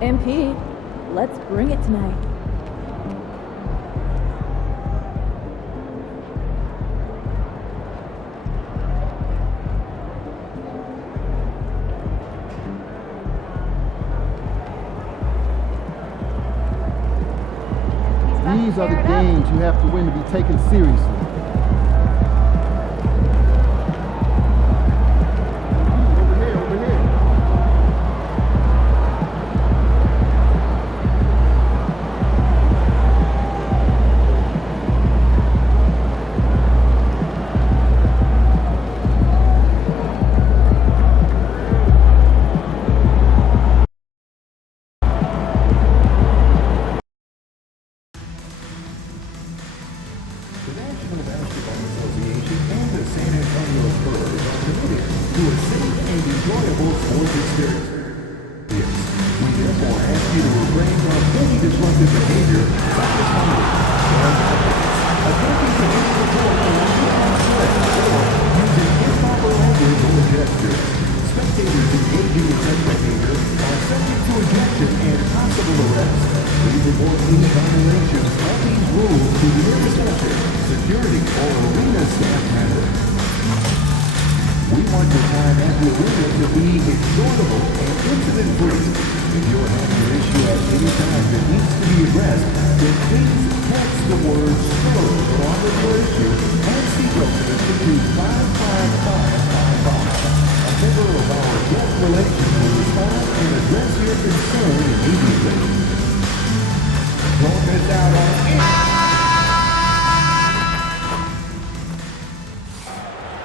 MP, let's bring it tonight. These are the games you have to win to be taken seriously.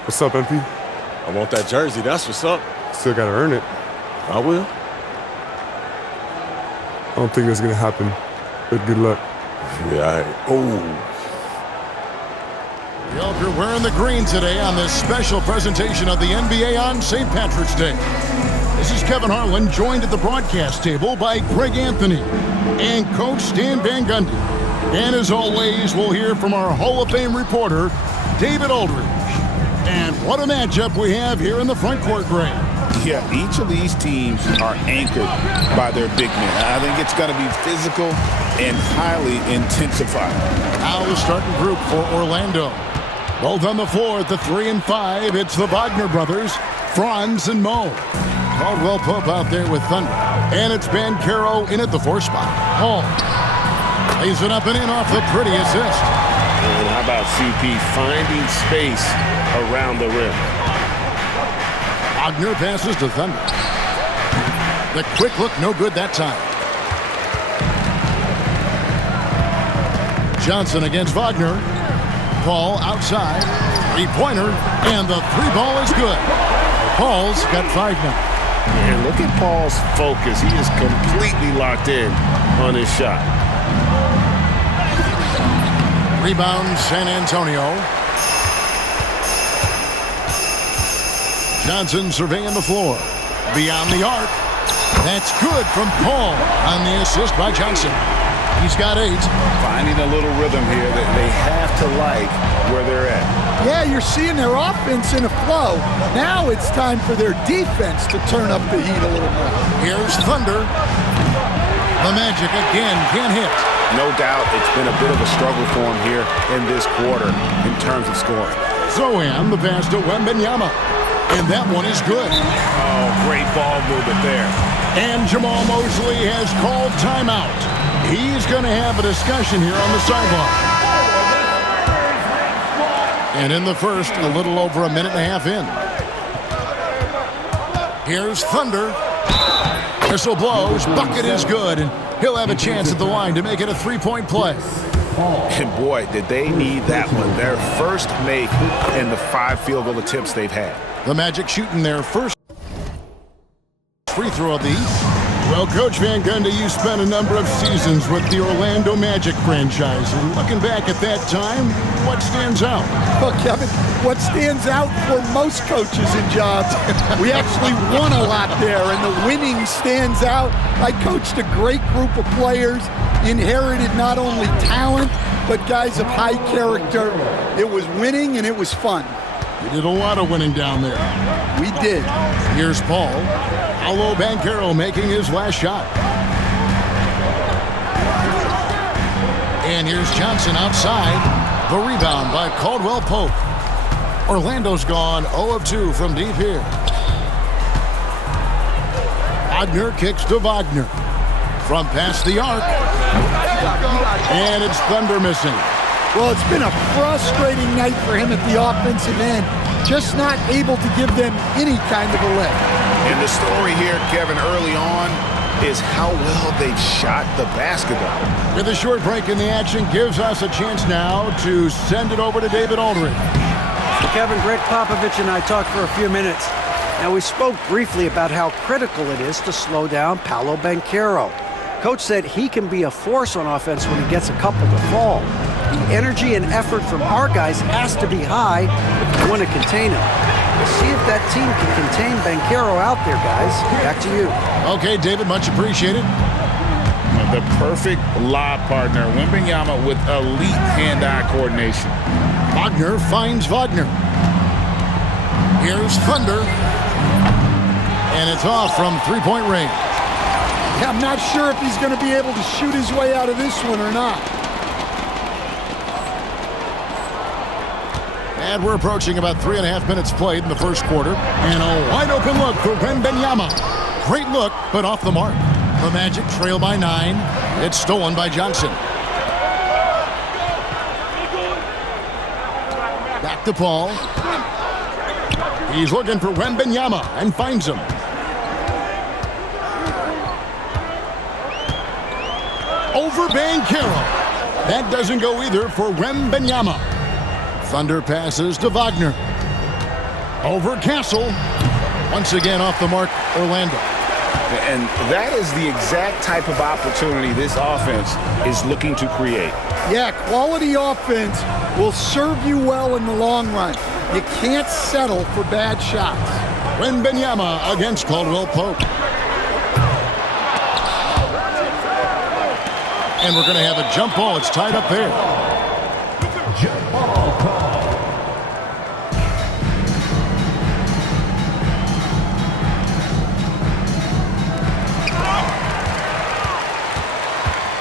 What's up, MP? I want that jersey, that's what's up. Still gotta earn it. I will. I don't think that's gonna happen, but good luck. Yeah, We hope you're wearing the green today on this special presentation of the NBA on St. Patrick's Day. This is Kevin Harlan, joined at the broadcast table by Greg Anthony and Coach Stan Van Gundy. And as always, we'll hear from our Hall of Fame reporter, David Aldridge. And what a matchup we have here in the front court, Greg. Yeah, each of these teams are anchored by their big men. I think it's going to be physical and highly intensified. Now the starting group for Orlando. Both on the floor at the 3 and 5. It's the Wagner brothers, Franz and Mo. Caldwell Pope out there with Thunder. And it's Banchero in at the 4 spot. Hall lays it up and in off the pretty assist. And how about CP finding space around the rim? Wagner passes to Thunder. The quick look, no good that time. Johnson against Wagner. Paul outside. Three-pointer, and the 3-ball is good. Paul's got 5 now. And look at Paul's focus. He is completely locked in on his shot. Rebound, San Antonio. Johnson surveying the floor. Beyond the arc. That's good from Paul on the assist by Johnson. He's got 8. Finding a little rhythm here that they have to like where they're at. Yeah, you're seeing their offense in a flow. Now it's time for their defense to turn up the heat a little more. Here's Thunder. The Magic again can't hit. No doubt it's been a bit of a struggle for him here in this quarter in terms of scoring. Zohan, the pass to Wembanyama. And that one is good. Oh, great ball movement there. And Jamal Mosley has called timeout. He's going to have a discussion here on the sideline. And in the first, a little over a minute and a half in. Here's Thunder. Whistle blows. Bucket is good. And he'll have a chance at the line to make it a 3-point play. And boy, did they need that one. Their first make in the 5 field goal attempts they've had. The Magic shooting their first free throw of the evening. Well, Coach Van Gundy, you spent a number of seasons with the Orlando Magic franchise. And looking back at that time, what stands out? Well, Kevin, what stands out for most coaches in jobs, we actually won a lot there, and the winning stands out. I coached a great group of players, inherited not only talent, but guys of high character. It was winning, and it was fun. You did a lot of winning down there. We did. Here's Paul. Paolo Banchero making his last shot. And here's Johnson outside. The rebound by Caldwell Pope. Orlando's gone 0 of 2 from deep here. Wagner kicks to Wagner. From past the arc. And it's Thunder missing. Well, it's been a frustrating night for him at the offensive end. Just not able to give them any kind of a lift. And the story here, Kevin, early on is how well they've shot the basketball. With a short break in the action, gives us a chance now to send it over to David Aldridge. Kevin, Greg Popovich and I talked for a few minutes. Now, we spoke briefly about how critical it is to slow down Paolo Banchero. Coach said he can be a force on offense when he gets a couple to fall. The energy and effort from our guys has to be high if we want to contain him. We'll see if that team can contain Banchero out there, guys. Back to you. Okay, David, much appreciated. The perfect lob partner, Wembanyama, with elite hand-eye coordination. Wagner finds Wagner. Here's Thunder. And it's off from three-point range. Yeah, I'm not sure if he's going to be able to shoot his way out of this one or not. And we're approaching about 3.5 minutes played in the first quarter. And a wide-open look for Wembanyama. Great look, but off the mark. The Magic trail by 9. It's stolen by Johnson. Back to Paul. He's looking for Wembanyama and finds him. Over Banchero. That doesn't go either for Wembanyama. Thunder passes to Wagner. Over Castle. Once again off the mark, Orlando. And that is the exact type of opportunity this offense is looking to create. Yeah, quality offense will serve you well in the long run. You can't settle for bad shots. Wembanyama against Caldwell Pope. And we're going to have a jump ball. It's tied up there. Jump ball call.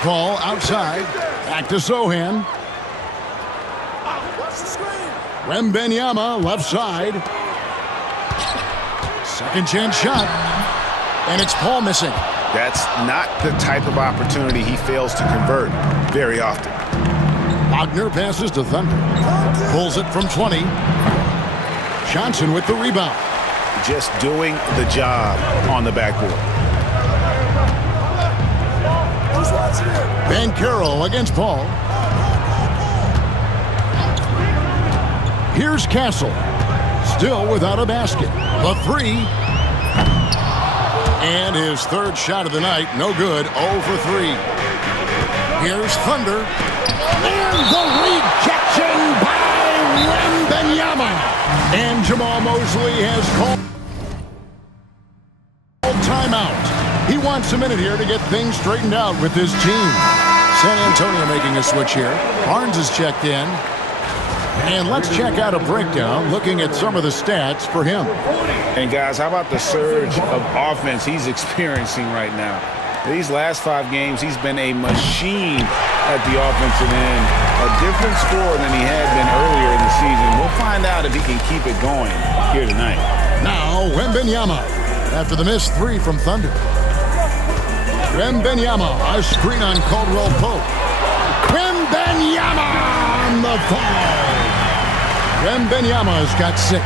Ball outside. Back to Sohan. Wembanyama left side. Second chance shot. And it's Paul missing. That's not the type of opportunity he fails to convert very often. Wagner passes to Thunder. Pulls it from 20. Johnson with the rebound. Just doing the job on the backboard. Banchero against Paul. Here's Castle. Still without a basket. The three. And his third shot of the night. No good. 0 for 3. Here's Thunder. And the rejection by Wembanyama. And Jamal Mosley has called timeout. He wants a minute here to get things straightened out with his team. San Antonio making a switch here. Barnes is checked in. And let's check out a breakdown looking at some of the stats for him. And guys, how about the surge of offense he's experiencing right now? These last 5 games, he's been a machine at the offensive end. A different score than he had been earlier in the season. We'll find out if he can keep it going here tonight. Now, Wembanyama after the missed 3 from Thunder. Wembanyama, a screen on Caldwell Pope. Wembanyama on the foul. Wembanyama has got 6.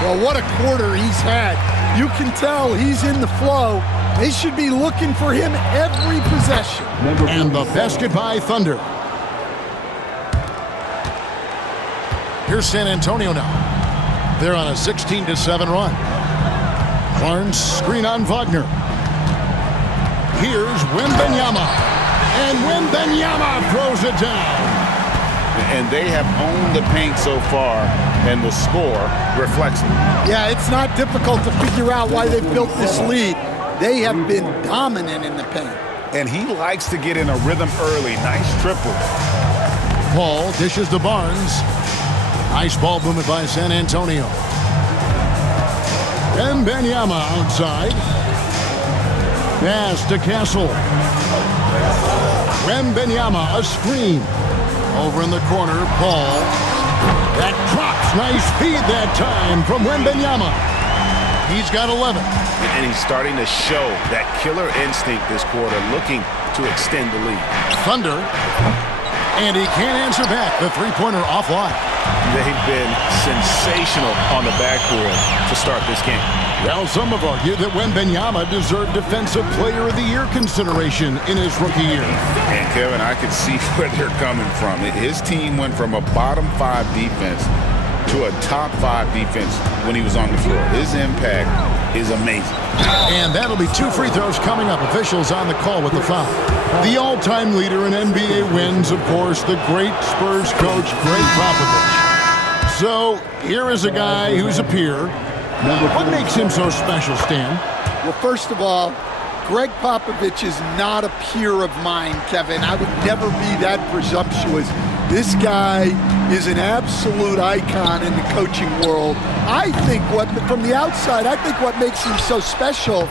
Well, what a quarter he's had. You can tell he's in the flow. They should be looking for him every possession. And the basket by Thunder. Here's San Antonio now. They're on a 16-7 run. Barnes screen on Wagner. Here's Wembanyama. And Wembanyama throws it down. And they have owned the paint so far, and the score reflects it. Yeah, it's not difficult to figure out why they built this lead. They have been dominant in the paint. And he likes to get in a rhythm early. Nice triple. Paul dishes to Barnes. Nice ball movement by San Antonio. Wembanyama outside. Pass to Castle. Wembanyama, a screen. Over in the corner, Paul. That drops. Nice feed that time from Wembanyama. He's got 11. And he's starting to show that killer instinct this quarter, looking to extend the lead. Thunder. And he can't answer back. The three-pointer offline. They've been sensational on the backboard to start this game. Well, some have argued that Wembanyama deserved Defensive Player of the Year consideration in his rookie year. And, Kevin, I can see where they're coming from. His team went from a bottom-5 defense to a top-5 defense when he was on the floor. His impact is amazing. And that'll be 2 free throws coming up. Officials on the call with the foul. The all-time leader in NBA wins, of course, the great Spurs coach, Greg Popovich. So here is a guy who's a peer. What makes him so special, Stan? Well, first of all, Greg Popovich is not a peer of mine, Kevin. I would never be that presumptuous. This guy is an absolute icon in the coaching world. I think from the outside, I think what makes him so special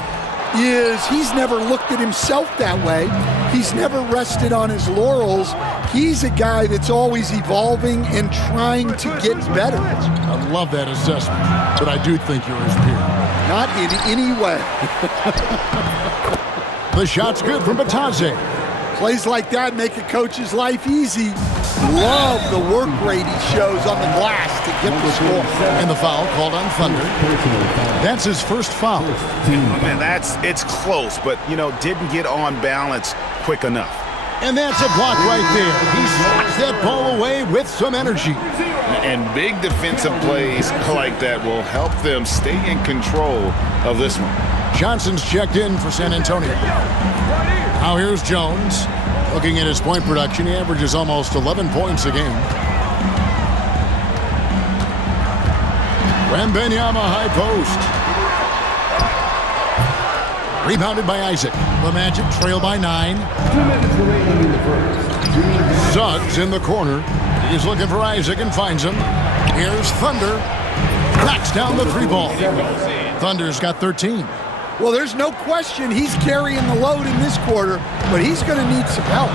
is he's never looked at himself that way. He's never rested on his laurels. He's a guy that's always evolving and trying to get better. I love that assessment, but I do think you're his peer. Not in any way. The shot's good from Batadze. Plays like that make a coach's life easy. Love the work rate he shows on the glass to get the score. And the foul called on Thunder. That's his first foul. Man, it's close, but, didn't get on balance quick enough. And that's a block right there. He swats that ball away with some energy. And big defensive plays like that will help them stay in control of this one. Johnson's checked in for San Antonio. Now here's Jones. Looking at his point production, he averages almost 11 points a game. Wembanyama high post. Rebounded by Isaac. The Magic trail by 9. 2 minutes remaining in the first. Suggs in the corner. He's looking for Isaac and finds him. Here's Thunder. Knocks down the 3-ball. Thunder's got 13. Well, there's no question he's carrying the load in this quarter, but he's going to need some help.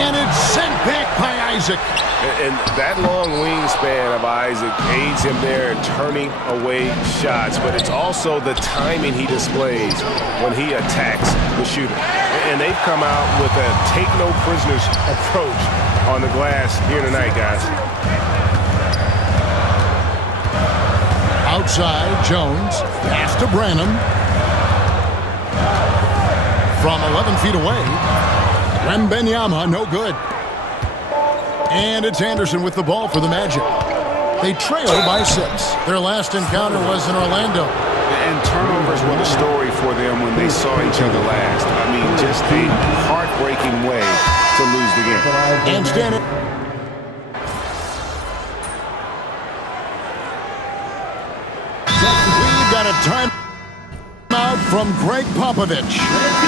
And it's sent back by Isaac. And that long wingspan of Isaac aids him there in turning away shots, but it's also the timing he displays when he attacks the shooter. And they've come out with a take-no-prisoners approach on the glass here tonight, guys. Outside, Jones. Pass to Branham. From 11 feet away. Wembanyama, no good. And it's Anderson with the ball for the Magic. They trail by 6. Their last encounter was in Orlando. And turnovers were the story for them when they saw each other last. I mean, just a heartbreaking way to lose the game. And standing. We've got a timeout from Greg Popovich.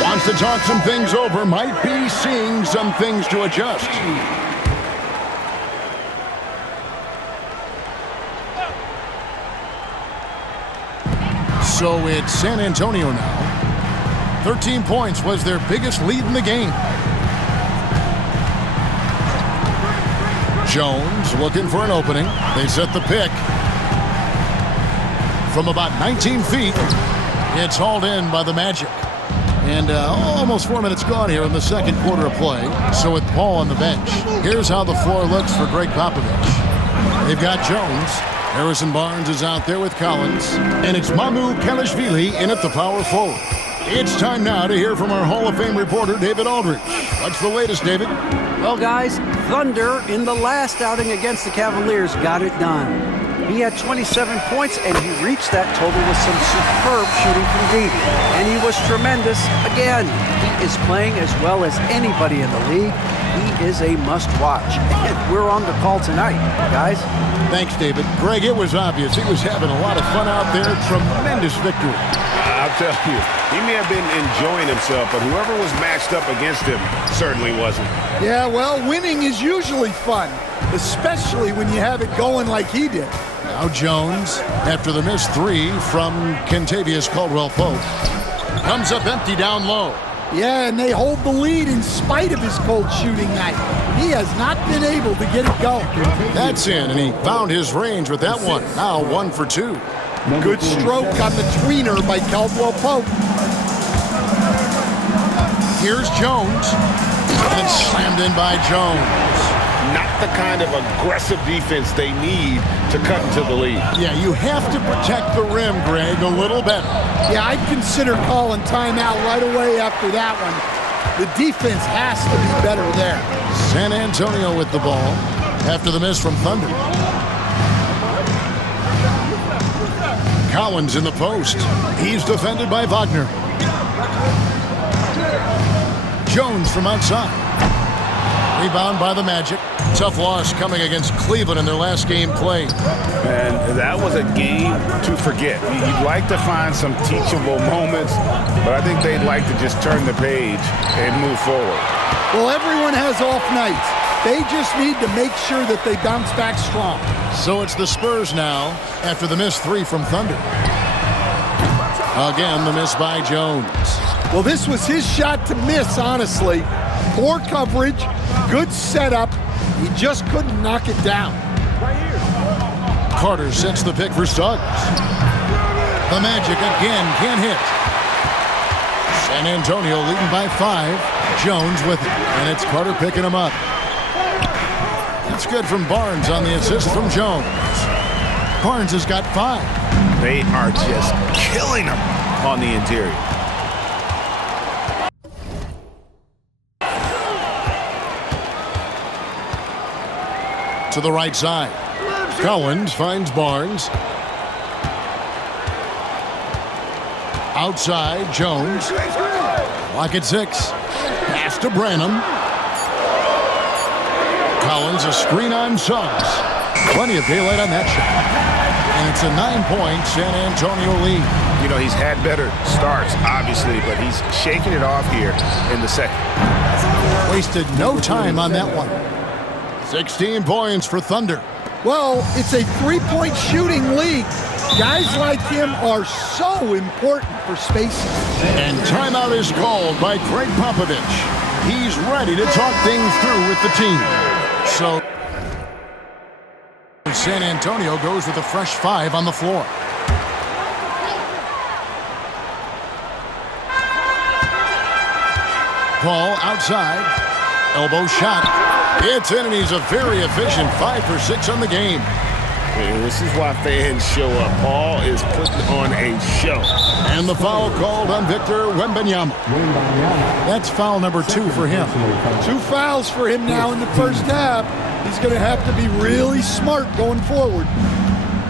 Wants to talk some things over. Might be seeing some things to adjust. So it's San Antonio now. 13 points was their biggest lead in the game. Jones looking for an opening. They set the pick. From about 19 feet, it's hauled in by the Magic. And almost 4 minutes gone here in the second quarter of play. So with Paul on the bench, here's how the floor looks for Greg Popovich. They've got Jones. Harrison Barnes is out there with Collins. And it's Mamu Kelishvili in at the power forward. It's time now to hear from our Hall of Fame reporter, David Aldridge. What's the latest, David? Well, guys, Thunder in the last outing against the Cavaliers got it done. He had 27 points, and he reached that total with some superb shooting from deep. And he was tremendous again. He is playing as well as anybody in the league. He is a must-watch. And we're on the call tonight, guys. Thanks, David. Greg, it was obvious he was having a lot of fun out there. Tremendous victory. I'll tell you, he may have been enjoying himself, but whoever was matched up against him certainly wasn't. Yeah, well, winning is usually fun, especially when you have it going like he did. Now Jones, after the missed 3 from Kentavious Caldwell-Pope. Comes up empty down low. Yeah, and they hold the lead in spite of his cold shooting night. He has not been able to get it going. That's in, and he found his range with that one. Now 1 for 2. Good stroke on the tweener by Caldwell Pope. Here's Jones. And slammed in by Jones. Not the kind of aggressive defense they need to cut into the lead. Yeah, you have to protect the rim, Greg, a little better. Yeah, I'd consider calling timeout right away after that one. The defense has to be better there. San Antonio with the ball after the miss from Thunder. Collins in the post. He's defended by Wagner. Jones from outside. Rebound by the Magic. Tough loss coming against Cleveland in their last game played. And that was a game to forget. You'd like to find some teachable moments, but I think they'd like to just turn the page and move forward. Well, everyone has off nights. They just need to make sure that they bounce back strong. So it's the Spurs now after the missed 3 from Thunder. Again, the miss by Jones. Well, this was his shot to miss, honestly. Poor coverage, good setup. He just couldn't knock it down. Carter sets the pick for Suggs. The Magic again can't hit. San Antonio leading by 5. Jones with it, and it's Carter picking him up. That's good from Barnes on the assist from Jones. Barnes has got 5. They are just killing him on the interior. To the right side. Collins finds Barnes. Outside, Jones. Lock at 6. Pass to Branham. Collins, a screen on Suggs. Plenty of daylight on that shot. And it's a 9-point San Antonio lead. You know, he's had better starts, obviously, but he's shaking it off here in the second. Wasted no time on that one. 16 points for Thunder. Well, it's a three-point shooting league. Guys like him are so important for spacing. And timeout is called by Craig Popovich. He's ready to talk things through with the team. So San Antonio goes with a fresh 5 on the floor. Paul outside. Elbow shot. It's in, and he's a very efficient 5 for 6 on the game. And this is why fans show up. Paul is putting on a show. And the foul called on Victor Wembanyama. That's foul number 2 for him. 2 fouls for him now in the first half. He's going to have to be really smart going forward.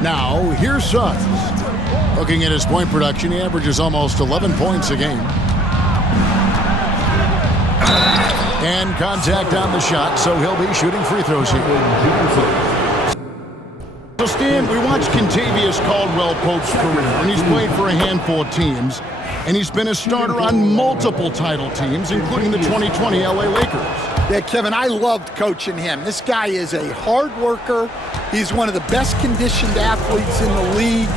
Now, here's Suggs. Looking at his point production, he averages almost 11 points a game. And contact on the shot, so he'll be shooting free throws here. So, Stan, we watched Kentavious Caldwell-Pope's career, and he's played for a handful of teams, and he's been a starter on multiple title teams, including the 2020 LA Lakers. Yeah, Kevin, I loved coaching him. This guy is a hard worker. He's one of the best conditioned athletes in the league.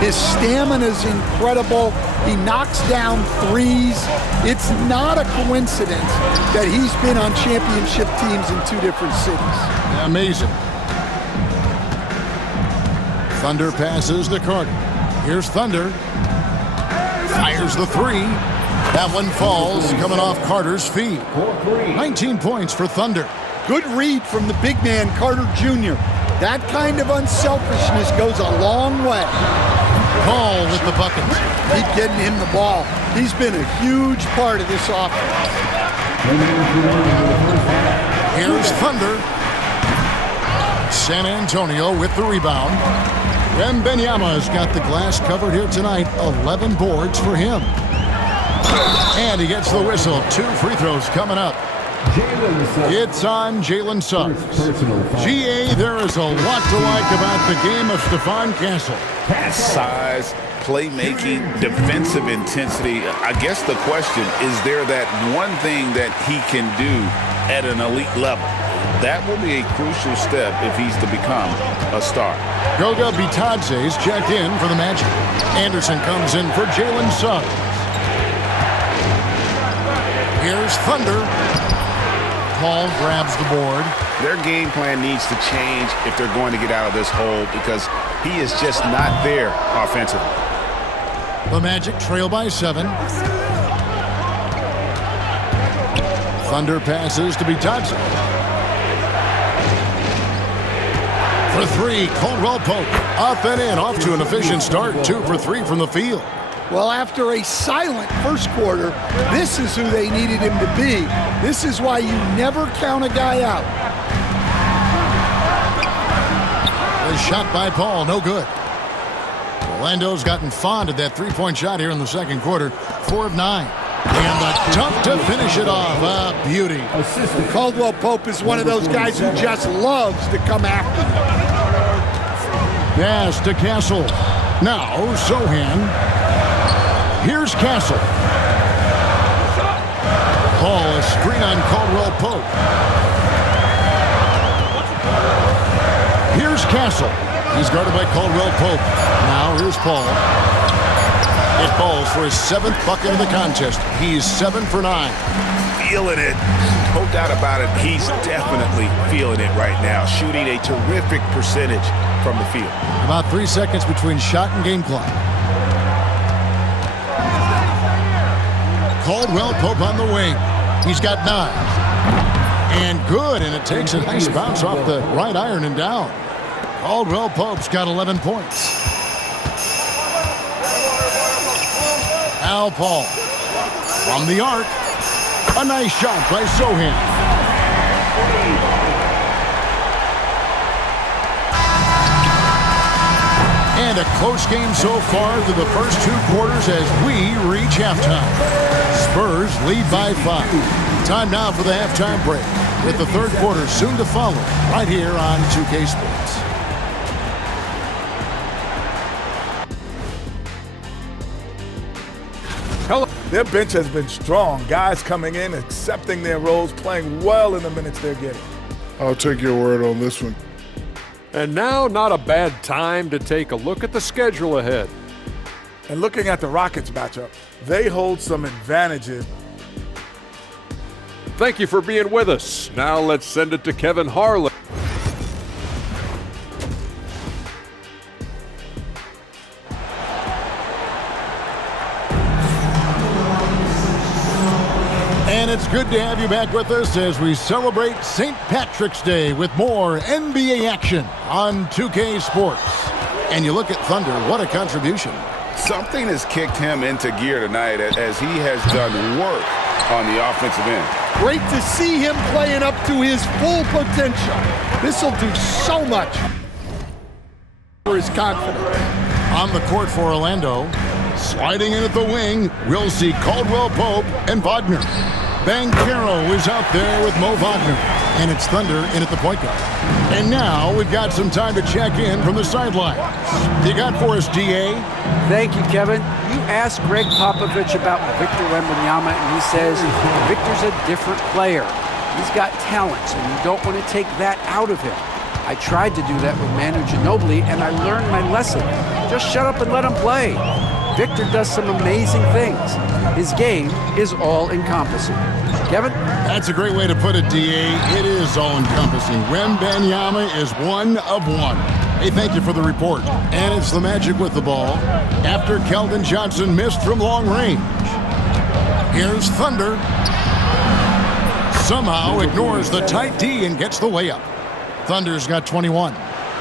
His stamina is incredible. He knocks down threes. It's not a coincidence that he's been on championship teams in 2 different cities. Amazing. Thunder passes to Carter. Here's Thunder. Fires the 3. That one falls, coming off Carter's feet. 19 points for Thunder. Good read from the big man, Carter Jr. That kind of unselfishness goes a long way. Paul with the bucket. Keep getting him the ball. He's been a huge part of this offense. Here's Thunder. San Antonio with the rebound. Wembanyama's got the glass covered here tonight. 11 boards for him. And he gets the whistle. 2 free throws coming up. It's on Jalen Suggs. GA, there is a lot to like about the game of Stephon Castle. Size, playmaking, defensive intensity. I guess the question, is there that one thing that he can do at an elite level? That will be a crucial step if he's to become a star. Goga Bitadze's checked in for the Magic. Anderson comes in for Jalen Suggs. Here's Thunder. Paul grabs the board. Their game plan needs to change if they're going to get out of this hole because he is just not there offensively. The Magic trail by 7. Thunder passes to Bitadze. For 3, Caldwell Pope. Up and in, off to an efficient start. 2 for 3 from the field. Well, after a silent first quarter, this is who they needed him to be. This is why you never count a guy out. The shot by Paul, no good. Orlando's gotten fond of that three-point shot here in the second quarter. 4 of 9. And the dunk to finish it off. A beauty. Caldwell Pope is one of those guys who just loves to come after you. Pass to Castle. Now, Sohan. Here's Castle. Paul, a screen on Caldwell Pope. Here's Castle. He's guarded by Caldwell Pope. Now, here's Paul. It falls for his 7th bucket of the contest. He's 7 for 9. Feeling it. No doubt about it. He's definitely feeling it right now. Shooting a terrific percentage from the field. About 3 seconds between shot and game clock. Caldwell Pope on the wing. He's got 9. And good, and it takes a nice bounce off the right iron and down. Caldwell Pope's got 11 points. Al Paul from the arc. A nice shot by Sohan. And a close game so far through the first 2 quarters as we reach halftime. Spurs lead by 5. Time now for the halftime break, with the third quarter soon to follow right here on 2K Sports. Hello. Their bench has been strong. Guys coming in, accepting their roles, playing well in the minutes they're getting. I'll take your word on this one. And now, not a bad time to take a look at the schedule ahead. And looking at the Rockets matchup, they hold some advantages. Thank you for being with us. Now let's send it to Kevin Harlan. And it's good to have you back with us as we celebrate St. Patrick's Day with more NBA action on 2K Sports. And you look at Thunder, what a contribution. Something has kicked him into gear tonight as he has done work on the offensive end. Great to see him playing up to his full potential. This will do so much for his confidence. On the court for Orlando, sliding in at the wing, we'll see Caldwell Pope and Wagner. Banchero is out there with Mo Wagner, and it's Thunder in at the point guard. And now we've got some time to check in from the sidelines. You got for us, DA? Thank you, Kevin. You asked Greg Popovich about Victor Wembanyama, and he says Victor's a different player. He's got talents, and you don't want to take that out of him. I tried to do that with Manu Ginobili, and I learned my lesson. Just shut up and let him play. Victor does some amazing things. His game is all-encompassing. Kevin? That's a great way to put it, DA. It is all-encompassing. Wembanyama is 1 of 1. Hey, thank you for the report. And it's the Magic with the ball after Keldon Johnson missed from long range. Here's Thunder. Somehow ignores the tight D and gets the layup. Thunder's got 21.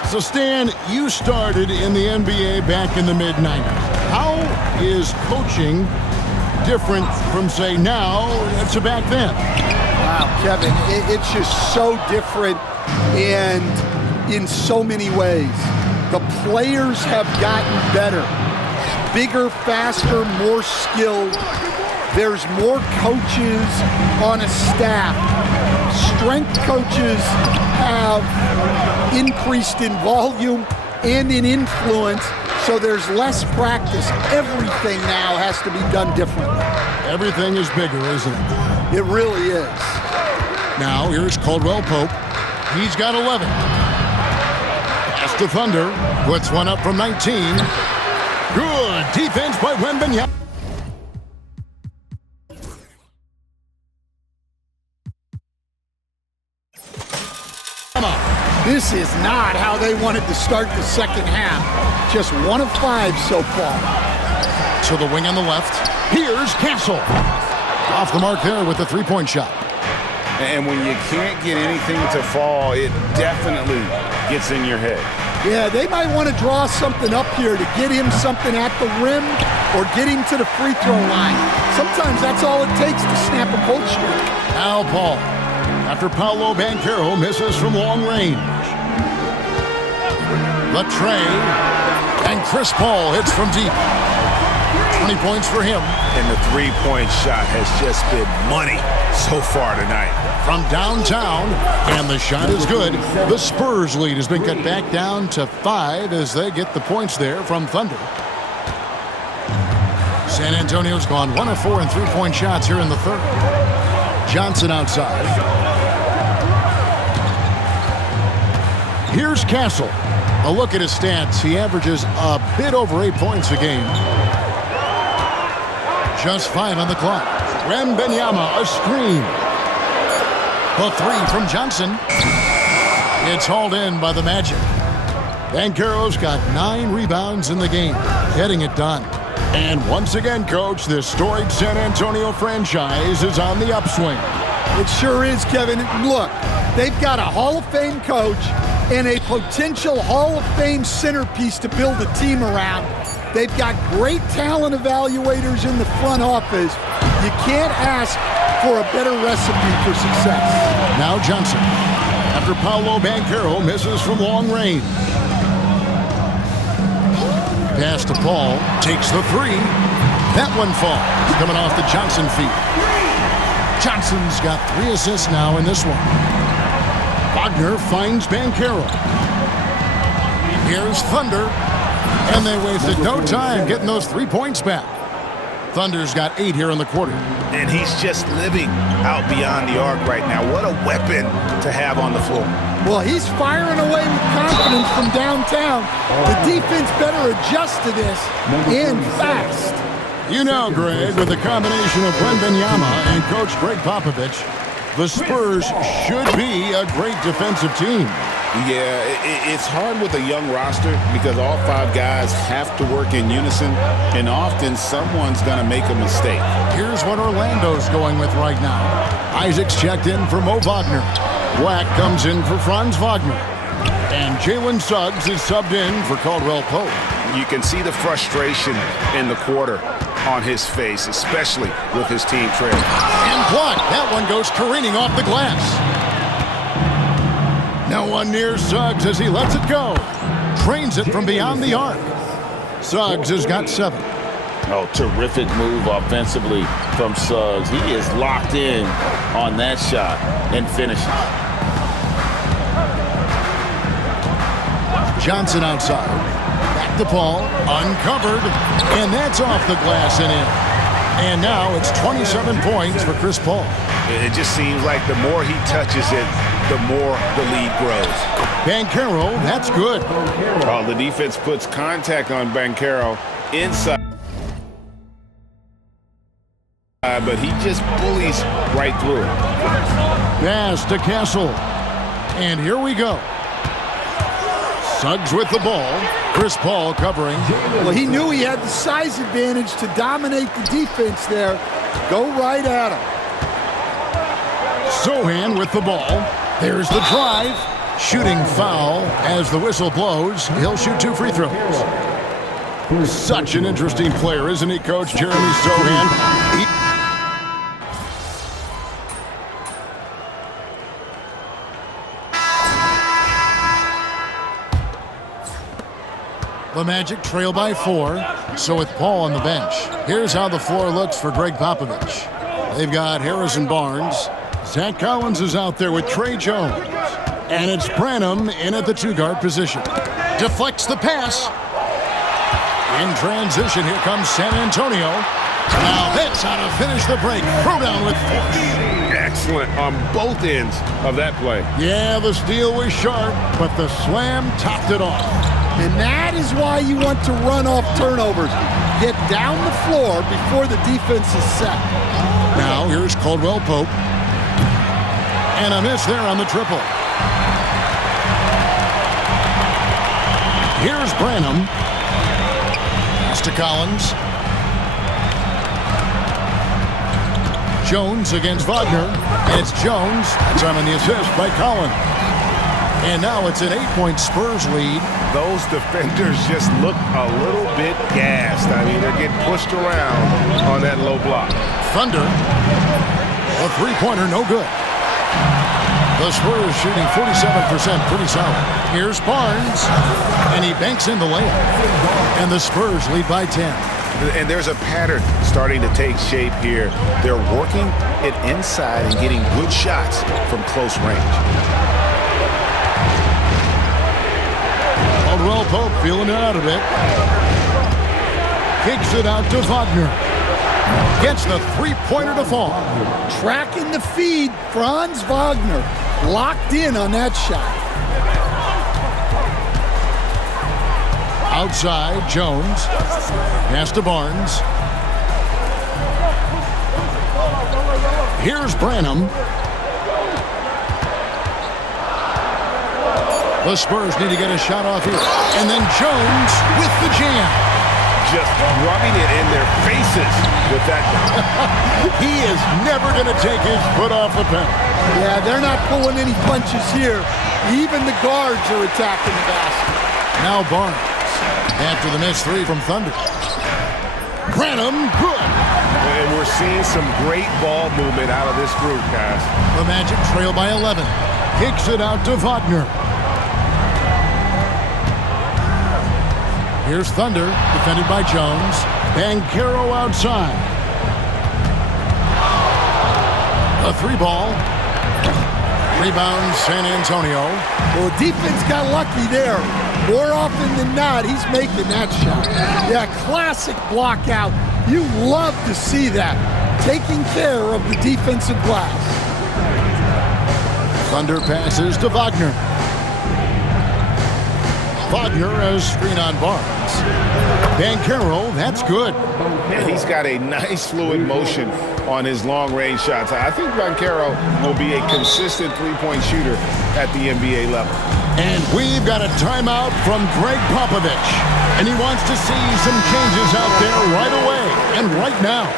So, Stan, you started in the NBA back in the mid-90s. How is coaching different from, say, now to back then? Wow, Kevin, it's just so different and in so many ways. The players have gotten better. Bigger, faster, more skilled. There's more coaches on a staff. Strength coaches have increased in volume and in influence, so there's less practice. Everything now has to be done differently. Everything is bigger, isn't it? It really is. Now, here's Caldwell Pope. He's got 11. Pass to Thunder. Puts one up from 19. Good defense by Wembanyama. This is not how they wanted to start the second half. Just 1 of 5 so far. To the wing on the left. Here's Castle. Off the mark there with the three-point shot. And when you can't get anything to fall, it definitely gets in your head. Yeah, they might want to draw something up here to get him something at the rim or get him to the free throw line. Sometimes that's all it takes to snap a cold streak. Al Paul, after Paolo Banchero misses from long range. The tray, and Chris Paul hits from deep. 20 points for him. And the three-point shot has just been money so far tonight. From downtown, and the shot is good. The Spurs lead has been cut back down to 5 as they get the points there from Thunder. San Antonio's gone 1 of 4 in three-point shots here in the third. Johnson outside. Here's Castle. A look at his stats. He averages a bit over 8 points a game. Just 5 on the clock. Wembanyama, a screen. The three from Johnson. It's hauled in by the Magic. Banchero's got 9 rebounds in the game, getting it done. And once again, Coach, this storied San Antonio franchise is on the upswing. It sure is, Kevin. Look, they've got a Hall of Fame coach and a potential Hall of Fame centerpiece to build a team around. They've got great talent evaluators in the front office. You can't ask for a better recipe for success. Now Johnson, after Paolo Banchero misses from long range. Pass to Paul, takes the three. That one falls, coming off the Johnson feet. Johnson's got 3 assists now in this one. Wagner finds Banchero. Here's Thunder, and they wasted no time getting those 3 points back. Thunder's got 8 here in the quarter. And he's just living out beyond the arc right now. What a weapon to have on the floor. Well, he's firing away with confidence from downtown. The defense better adjust to this, and fast. You know, Greg, with the combination of Wembanyama and Coach Greg Popovich, the Spurs should be a great defensive team. Yeah, it's hard with a young roster because all 5 guys have to work in unison, and often someone's going to make a mistake. Here's what Orlando's going with right now. Isaac's checked in for Mo Wagner. Black comes in for Franz Wagner. And Jalen Suggs is subbed in for Caldwell Pope. You can see the frustration in the quarter on his face, especially with his team trailing. And blocked. That one goes careening off the glass. No one near Suggs as he lets it go. Trains it from beyond the arc. Suggs has got 7. Oh, terrific move offensively from Suggs. He is locked in on that shot and finishes. Johnson outside. Back to Paul. Uncovered. And that's off the glass and in. And now it's 27 points for Chris Paul. It just seems like the more he touches it, the more the lead grows. Banchero, that's good. Oh, the defense puts contact on Banchero inside. But he just bullies right through it. Pass to Castle. And here we go. Suggs with the ball. Chris Paul covering. Well, he knew he had the size advantage to dominate the defense there. Go right at him. Sohan with the ball. There's the drive. Shooting foul as the whistle blows. He'll shoot 2 free throws. Such an interesting player, isn't he, Coach Jeremy Sohan? The Magic trail by 4, so with Paul on the bench. Here's how the floor looks for Greg Popovich. They've got Harrison Barnes. Zach Collins is out there with Trey Jones. And it's Branham in at the 2-guard position. Deflects the pass. In transition, here comes San Antonio. Now that's how to finish the break. Throw down with force. Excellent on both ends of that play. Yeah, the steal was sharp, but the slam topped it off. And that is why you want to run off turnovers. Get down the floor before the defense is set. Now here's Caldwell Pope. And a miss there on the triple. Here's Branham. Pass to Collins. Jones against Wagner. And it's Jones. That time on the assist by Collins. And now it's an 8-point Spurs lead. Those defenders just look a little bit gassed. I mean, they're getting pushed around on that low block. Thunder. A three-pointer, no good. The Spurs shooting 47%, pretty solid. Here's Barnes. And he banks in the layup. And the Spurs lead by 10. And there's a pattern starting to take shape here. They're working it inside and getting good shots from close range. Caldwell Pope feeling it out a bit. Kicks it out to Wagner. Gets the three-pointer to fall. Tracking the feed, Franz Wagner. Locked in on that shot. Outside, Jones. Pass to Barnes. Here's Branham. The Spurs need to get a shot off here. And then Jones with the jam. Just rubbing it in their faces with that. He is never going to take his foot off the pedal. Yeah, they're not pulling any punches here. Even the guards are attacking the basket. Now Barnes. After the missed three from Thunder. Branham, good. And we're seeing some great ball movement out of this group, guys. The Magic trail by 11. Kicks it out to Wagner. Here's Thunder, defended by Jones. Banchero outside. A three ball. Rebound, San Antonio. Well, the defense got lucky there. More often than not, he's making that shot. Yeah, classic block out. You love to see that. Taking care of the defensive glass. Thunder passes to Wagner. Wagner has screen on Barnes. Banchero, that's good. And he's got a nice fluid motion on his long-range shots. I think Banchero will be a consistent three-point shooter at the NBA level. And we've got a timeout from Greg Popovich. And he wants to see some changes out there right away and right now.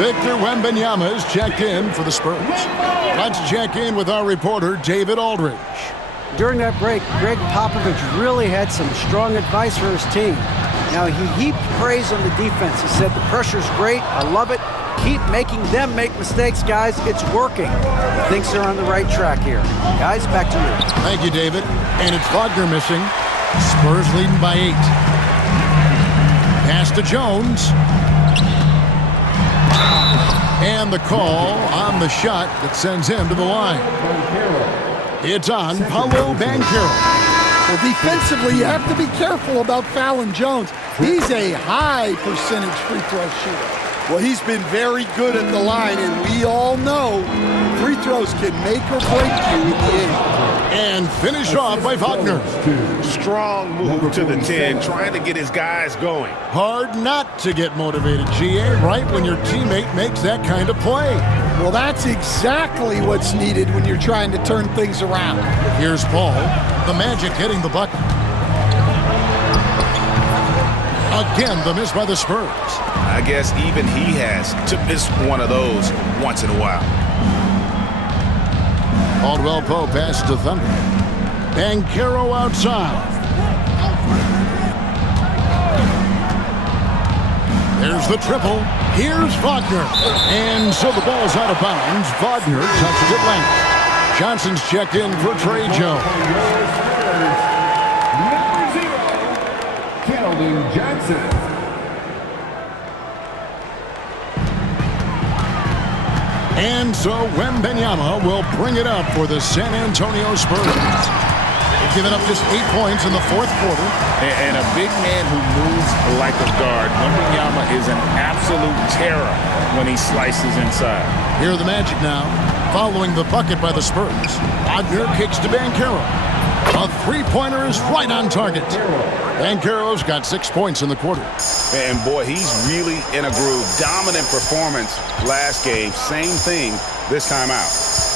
Victor Wembanyama is checked in for the Spurs. Let's check in with our reporter, David Aldridge. During that break, Greg Popovich really had some strong advice for his team. Now, he heaped praise on the defense. He said, the pressure's great. I love it. Keep making them make mistakes, guys. It's working. He thinks they're on the right track here. Guys, back to you. Thank you, David. And it's Wagner missing. Spurs leading by 8. Pass to Jones. And the call on the shot that sends him to the line. It's on Paolo Banchero. Well, defensively, you have to be careful about fouling Jones. He's a high percentage free throw shooter. Well, he's been very good at the line, and we all know free throws can make or break you in the end. And finish off by Wagner. Strong move to the 10, trying to get his guys going. Hard not to get motivated, GA, right when your teammate makes that kind of play. Well, that's exactly what's needed when you're trying to turn things around. Here's Paul, the Magic hitting the bucket. Again, the miss by the Spurs. I guess even he has to miss one of those once in a while. Caldwell Pope passes to Thunder. Banchero outside. There's the triple. Here's Wagner. And so the ball is out of bounds. Wagner touches it length. Johnson's checked in for Trey Jones. Keldon Johnson. And so Wembanyama will bring it up for the San Antonio Spurs. They've given up just 8 points in the fourth quarter. And a big man who moves like a guard. Wembanyama is an absolute terror when he slices inside. Here are the Magic now, following the bucket by the Spurs. Wagner kicks to Banchero. A three-pointer is right on target. Banchero's got 6 points in the quarter. And boy, he's really in a groove. Dominant performance last game. Same thing this time out.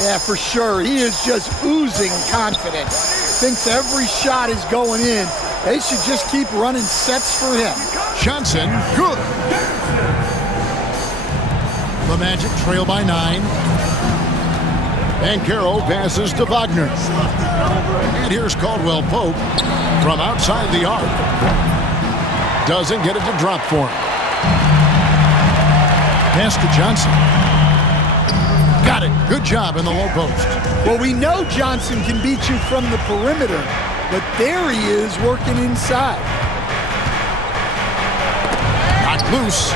Yeah, for sure. He is just oozing confidence. Thinks every shot is going in. They should just keep running sets for him. Johnson, good. The Magic trail by 9. Banchero passes to Wagner. And here's Caldwell Pope from outside the arc. Doesn't get it to drop for him. Pass to Johnson. Got it. Good job in the low post. Well, we know Johnson can beat you from the perimeter, but there he is working inside. Knocked loose.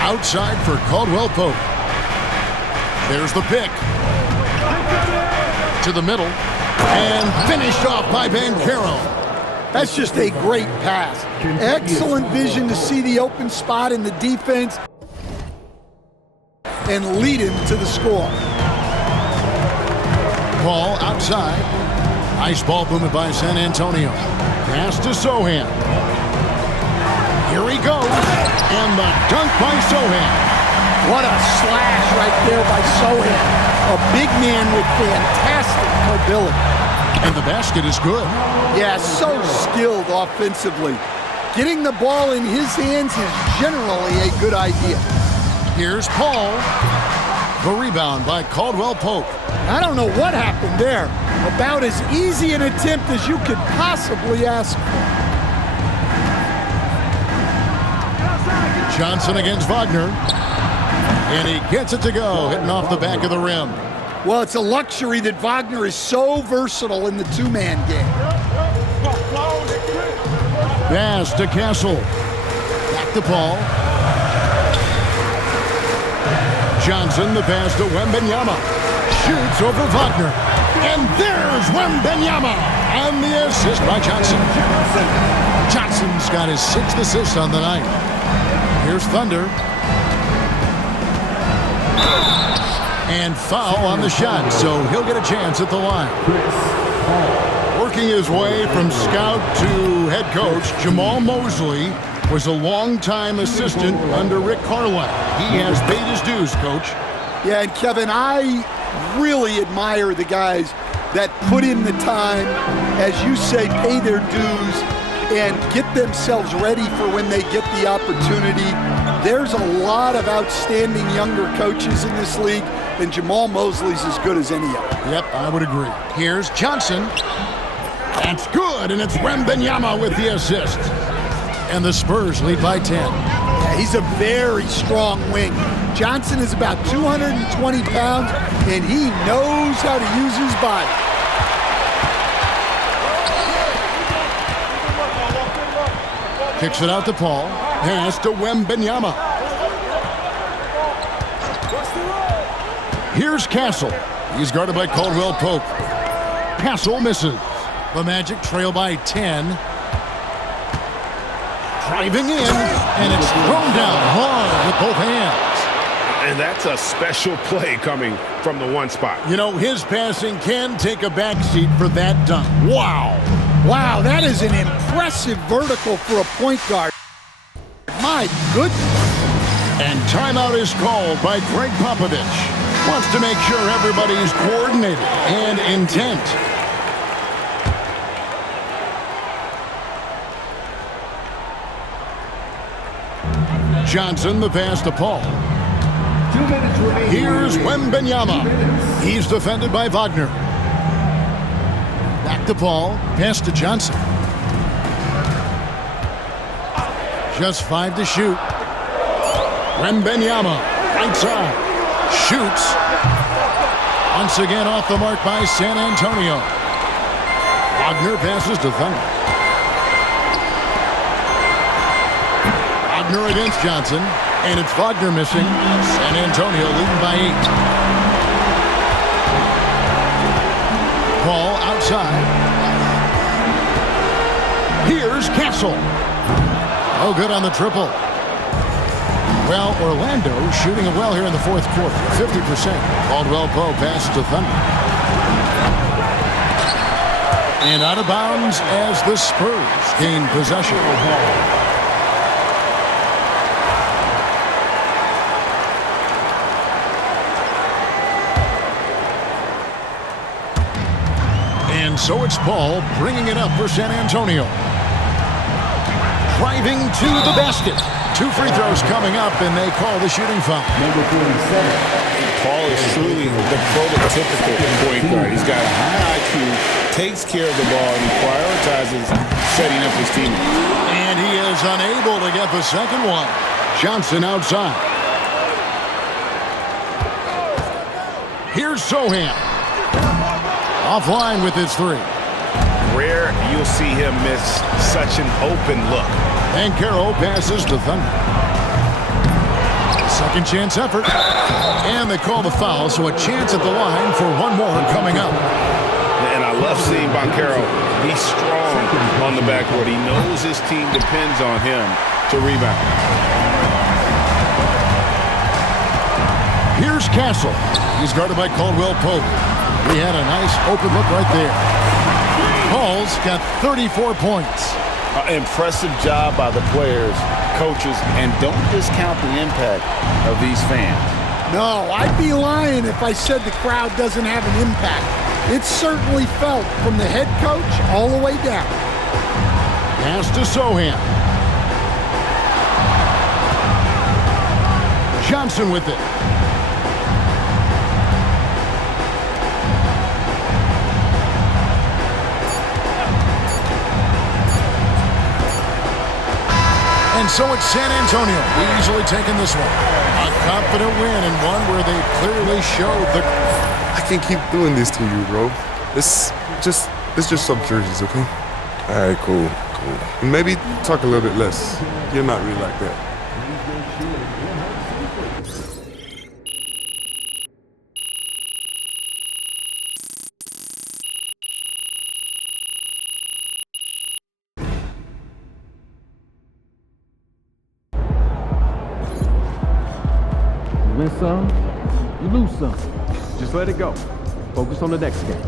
Outside for Caldwell Pope. There's the pick. To the middle. And finished off by Banchero. That's just a great pass. Excellent vision to see the open spot in the defense and lead him to the score. Ball outside. Nice ball movement by San Antonio. Pass to Sohan. Here he goes. And the dunk by Sohan. What a slash right there by Sohan. A big man with fantastic mobility. And the basket is good. Yeah, so skilled offensively. Getting the ball in his hands is generally a good idea. Here's Paul. The rebound by Caldwell Pope. I don't know what happened there. About as easy an attempt as you could possibly ask for. Johnson against Wagner. And he gets it to go, hitting off the back of the rim. Well, it's a luxury that Wagner is so versatile in the two-man game. Pass to Castle. Back to Paul. Johnson, the pass to Wembanyama. Shoots over Wagner. And there's Wembanyama. And the assist by Johnson. Johnson's got his 6th assist on the night. Here's Thunder. And foul on the shot, so he'll get a chance at the line. Working his way from scout to head coach, Jamal Mosley was a longtime assistant under Rick Carlisle. He has paid his dues, Coach. Yeah, and Kevin, I really admire the guys that put in the time, as you say, pay their dues, and get themselves ready for when they get the opportunity. There's a lot of outstanding younger coaches in this league, and Jamal Mosley's as good as any of them. Yep, I would agree. Here's Johnson. That's good, and it's Wembanyama with the assist. And the Spurs lead by 10. Yeah, he's a very strong wing. Johnson is about 220 pounds, and he knows how to use his body. Kicks it out to Paul. Pass to Wembanyama. Here's Castle. He's guarded by Caldwell Pope. Castle misses. The Magic trail by 10. Driving in, and it's thrown down hard with both hands. And that's a special play coming from the one spot. You know, his passing can take a backseat for that dunk. Wow. Wow, that is an impressive vertical for a point guard. My goodness. And timeout is called by Greg Popovich. Wants to make sure everybody's coordinated and intent. Johnson, the pass to Paul. Here's Wembanyama. He's defended by Wagner. Back to Paul. Pass to Johnson. Just 5 to shoot. Wembanyama, right side. Shoots. Once again off the mark by San Antonio. Wagner passes to Thunder. Wagner against Johnson. And it's Wagner missing. San Antonio leading by 8. Paul outside. Here's Castle. Oh, good on the triple. Well, Orlando shooting it well here in the fourth quarter. 50%. Caldwell Pope passes to Thunder. And out of bounds as the Spurs gain possession. And so it's Paul bringing it up for San Antonio. Driving to the basket. 2 free throws coming up, and they call the shooting foul. Number 47. Paul is truly the prototypical point guard. He's got a high IQ, takes care of the ball, and he prioritizes setting up his teammates. And he is unable to get the second one. Johnson outside. Here's Sohan. Offline with his 3. Rare you'll see him miss such an open look. Banchero passes to Thunder. Second chance effort. And they call the foul, so a chance at the line for one more coming up. And I love seeing Banchero. He's strong on the backboard. He knows his team depends on him to rebound. Here's Castle. He's guarded by Caldwell Pope. He had a nice open look right there. Paul's got 34 points. Impressive job by the players, coaches, and don't discount the impact of these fans. No, I'd be lying if I said the crowd doesn't have an impact. It's certainly felt from the head coach all the way down. Pass to Sohan. Johnson with it. And so it's San Antonio easily taking this one. A confident win and one where they clearly showed the... I can't keep doing this to you, bro. It's just some jerseys, okay? All right, cool. And maybe talk a little bit less. You're not really like that. You win some, you lose some. Just let it go. Focus on the next game.